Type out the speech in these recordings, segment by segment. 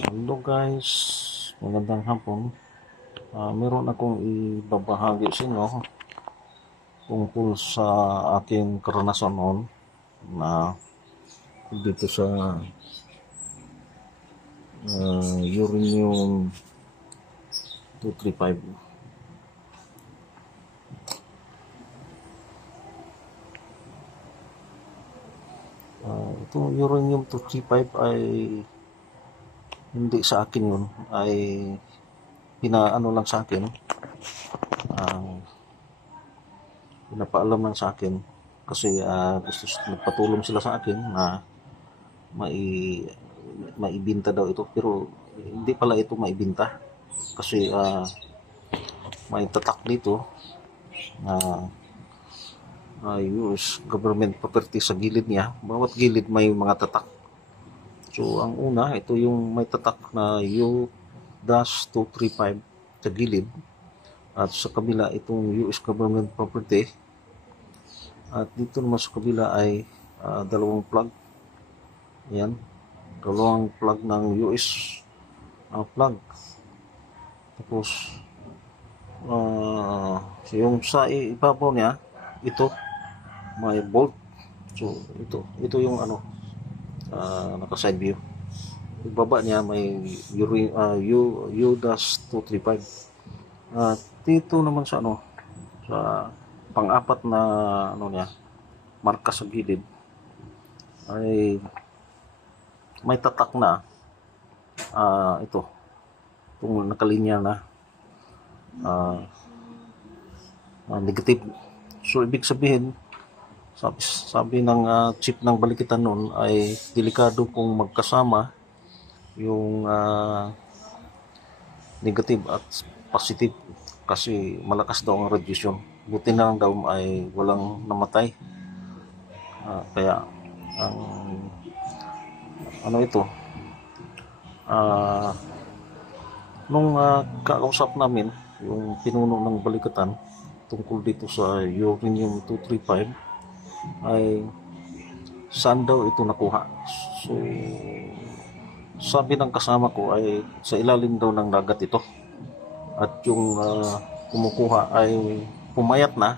Hello guys, magandang hapon. Meron akong ibabahagi sa inyo tungkol sa aking karanasan noon na dito sa Uranium 235. Itong Uranium 235 ay hindi sa akin yun, ay pinaano lang sa akin, pinapaalam lang sa akin kasi gusto nagpatulong sila sa akin na mai maibinta daw ito, pero hindi pala ito maibinta kasi may tatak dito na US government property sa gilid niya. Bawat gilid may mga tatak. So ang una, ito yung may tatak na U-235 sa gilid, at sa kabila itong US government property, at dito naman sa kabila ay dalawang plug. Ayan, dalawang plug ng US plug. Tapos yung sa ibabaw niya, ito may bolt. So ito yung ano, naka side view. Yung baba niya may U-235. At dito naman sa ano, sa pang-apat na ano niya, marka sa gilid, ay may tatak na itong nakalinya na negative. So ibig sabihin, sabi ng chief ng balikitan noon, ay delikado kung magkasama yung negative at positive kasi malakas daw ang radiation. Buti na lang daw ay walang namatay. Kaya ang ano ito, nung kausap namin yung pinuno ng balikatan tungkol dito sa Uranium 235, ay saan daw ito nakuha. So sabi ng kasama ko ay sa ilalim daw ng dagat ito, at yung kumukuha ay pumayat na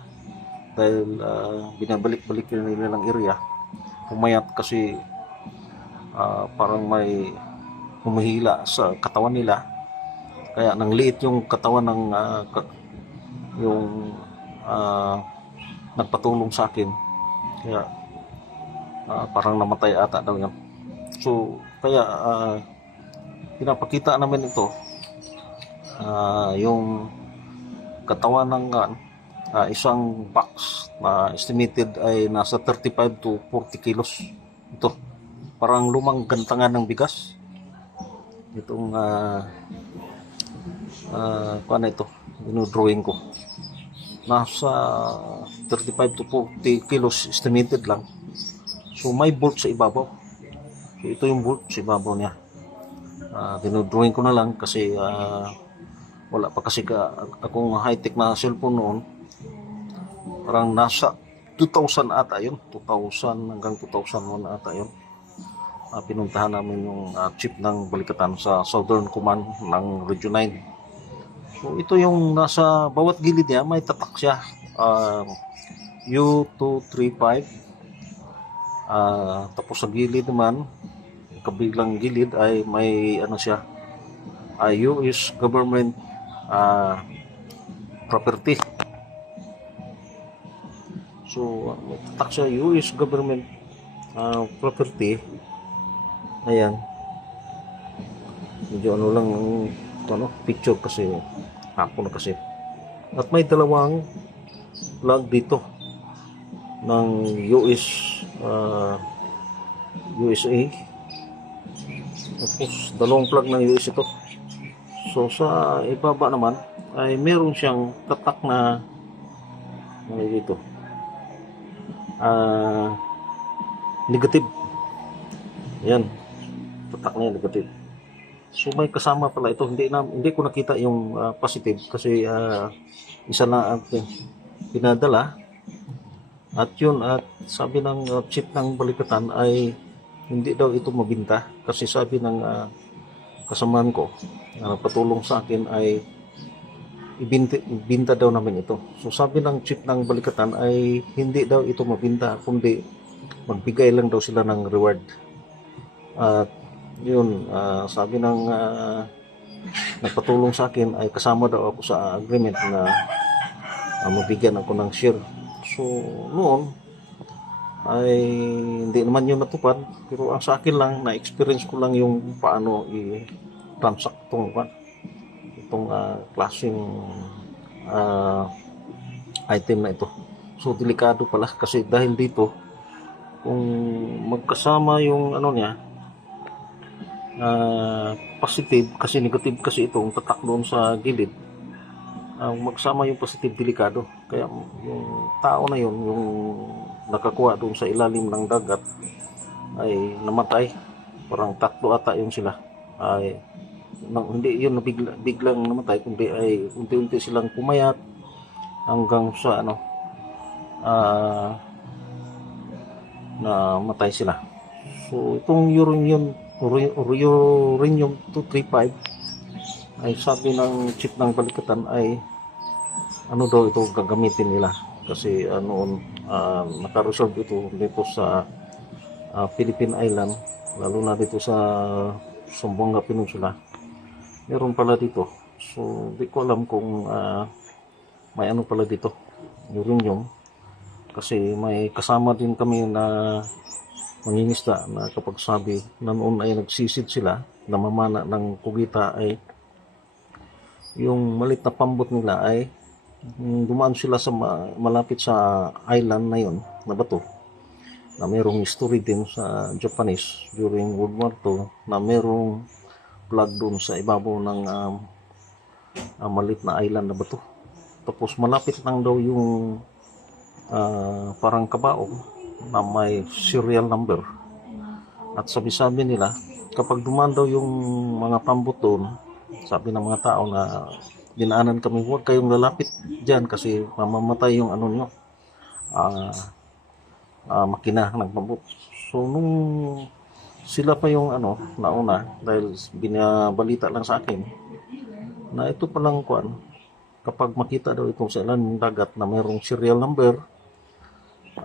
dahil binabalik-balik nila ng area. Pumayat kasi parang may humihila sa katawan nila, kaya nang liit yung katawan ng yung nagpatulong sa akin, kaya parang namatay ata daw yan. So kaya pinapakita namin ito, yung katawan ng isang box na estimated ay nasa 35 to 40 kilos. Ito parang lumang gantangan ng bigas itong paano ito, drawing ko, nasa 35 to 40 kilos estimated lang. So may bolt sa ibabaw. So ito yung bolt sa ibabaw niya. Dinodrawing ko na lang kasi wala pa kasi akong high-tech na cellphone noon. Parang nasa 2000 ata yun, 2000 hanggang 2001 ata yun. Pinuntahan namin yung chief ng balikatan sa Southern Command ng Region 9. So ito yung nasa bawat gilid niya, may tatak siya, U-235. Tapos sa gilid naman, kabilang gilid ay may ano siya, US government property. So may tatak siya, US government property. Ayan, medyo ano lang ang picture kasi hapon na kasi. At may dalawang plug dito ng USA. Tapos dalawang plug ng US ito. So sa ibaba naman ay meron siyang tatak na dito, negative. Yan, tatak niya negative. So may kasama pala ito. Hindi ko nakita yung positive kasi isa na ang pinadala. At yun, at sabi ng chief ng balikatan ay hindi daw ito mabinta kasi sabi ng kasamaan ko na nagpatulong sa akin ay ibinta daw namin ito. So sabi ng chief ng Balikatan ay hindi daw ito mabinta, kundi magbigay lang daw sila ng reward. At yun, sabi ng nagpatulong sa akin ay kasama daw ako sa agreement na mabigyan ako ng share. So noon ay hindi naman yun natupad, pero ang sa akin lang, na-experience ko lang yung paano i-transact itong klaseng item na ito. So delikado pala kasi dahil dito kung magkasama yung ano niya, positive kasi negative kasi itong tatak doon sa gilid, magsama yung positive, delikado. Kaya yung tao na yun, yung nakakuha doon sa ilalim ng dagat ay namatay. Parang 3 ata yun sila. Ay hindi yun na biglang namatay, kundi ay unti-unti silang pumayat hanggang sa na matay sila. So itong uranium 235 ay sabi ng chief ng Balikatan ay ano daw ito gagamitin nila kasi noon naka-reserve ito dito sa Philippine Island, lalo na dito sa Zamboanga Peninsula. Meron pala dito. So di ko alam kung may ano pala dito, uranium, kasi may kasama din kami na mangingisda na kapag sabi na noon ay nagsisid sila, namamana ng kugita ay yung malit na pambot nila ay dumaan sila sa malapit sa island na yon na bato, na merong history din sa Japanese during World War II na merong plug doon sa ibabaw ng malit na island na bato. Tapos malapit lang daw yung parang kabaong na may serial number, at sabi-sabi nila kapag dumaan daw yung mga pambot doon, sabi ng mga tao na dinaanan kami, huwag kayong lalapit dyan kasi mamamatay yung ano nyo, makina ng pambot. So nung sila pa yung nauna, dahil binabalita lang sa akin na ito palang kapag makita daw itong sa ilalim ng dagat na mayroong serial number,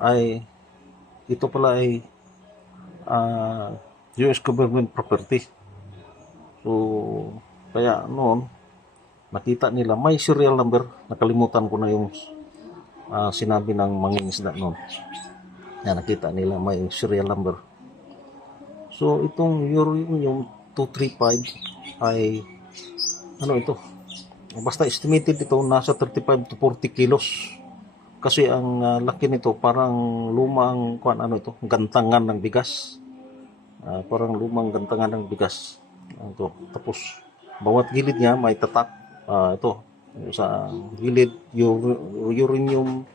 ay ito pala ay US government property. So kaya noon nakita nila may serial number, nakalimutan ko na yung sinabi ng mangingisda noon. Nakita nila may serial number. So itong uranium 235 ay ito, basta estimated ito nasa 35 to 40 kilos. Kasi ang laki nito parang lumang ito, gantangan ng bigas. Parang lumang gantangan ng bigas. Ito. Tapos bawat gilid niya may tatak. Ito sa gilid uranium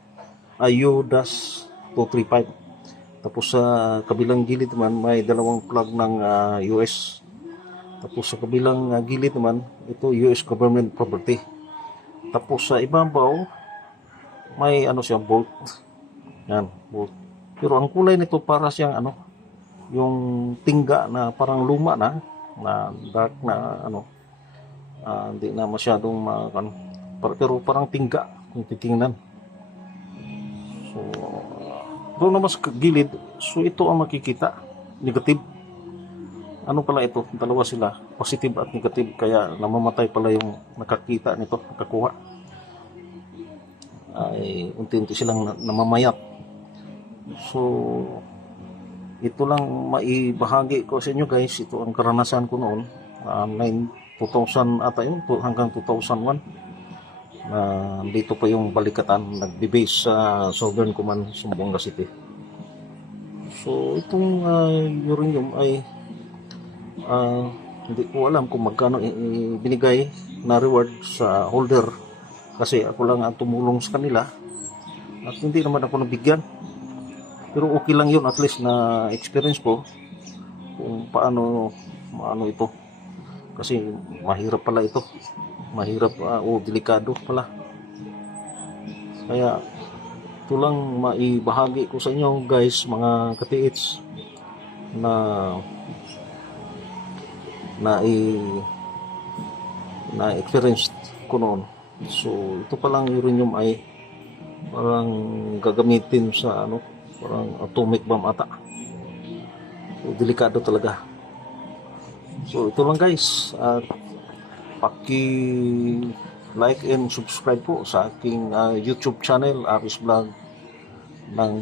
U-235. Tapos sa kabilang gilid naman may dalawang plug ng US. Tapos sa kabilang gilid naman ito US government property. Tapos sa ibabaw may siya, bolt. Yan, bolt. Pero ang kulay nito para siyang yung tingga na parang luma na dark na hindi na masyadong pero parang tingga kung titingnan. So doon naman sa gilid, so ito ang makikita, negative. Ano pala ito? Dalawa sila, positive at negative, kaya namamatay pala yung nakakita nito, nakakuha. Ay unti-unti silang namamayat. So ito lang maibahagi ko sa inyo guys. Ito ang karanasan ko noon, 2000 ata yun hanggang 2001. Dito pa yung Balikatan, nagbe-base sa Southern Command, Zamboanga City. So itong uranium ay hindi ko alam kung magkano binigay na reward sa holder, kasi ako lang ang tumulong sa kanila at hindi naman ako nabigyan. Pero okay lang yun, at least na experience ko kung paano ito, kasi mahirap pala ito, mahirap delikado pala. Kaya ito lang maibahagi ko sa inyo guys, mga katiits, na na experience ko noon. So ito palang uranium ay parang gagamitin sa parang atomic bomb ata. So delikado talaga. So ito lang guys, at like and subscribe po sa aking YouTube channel, Aris Vlog ng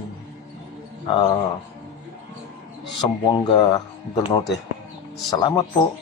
Zamboanga del Norte. Salamat po.